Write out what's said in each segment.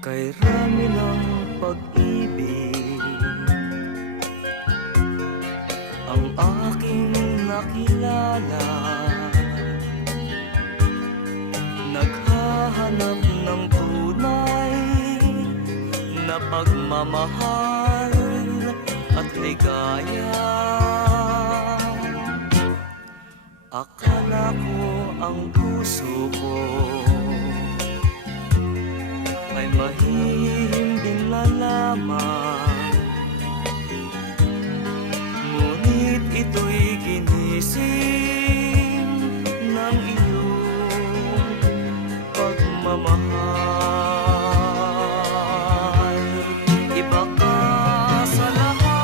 Kay rami ng pag-ibig ang aking nakilala, naghahanap ng tunay na pagmamahal at ligaya. Akala ko ang puso ko ay mahihimbing na lamang, ngunit ito'y ginising ng iyong pagmamahal. Iba ka sa lahat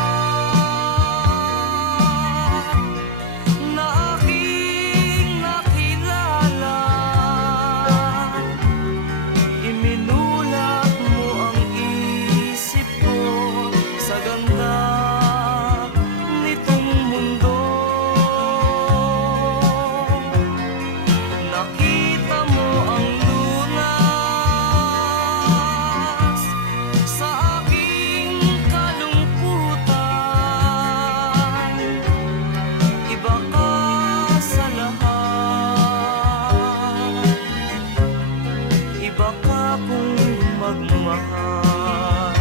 na aking nakilala, iminulat mo ang isip ko sa ganda nitong mundo. Nakita mo ang lunas sa aking kalungkutan. Iba ka sa lahat, iba ka kung magmahal.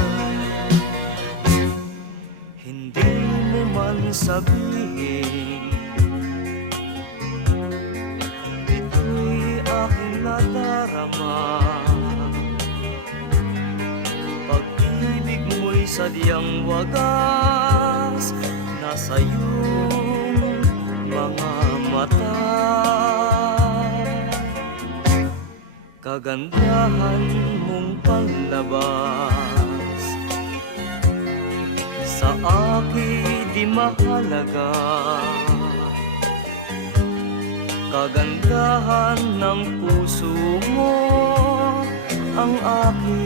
Hindi mo man sabihin, ito'y aking nadarama. Pag-ibig mo'y sadyang wagas nasa iyong mga mata. Kagandahan mong panlabas sa akin di mahalaga. Kagandahan ng puso mo ang aking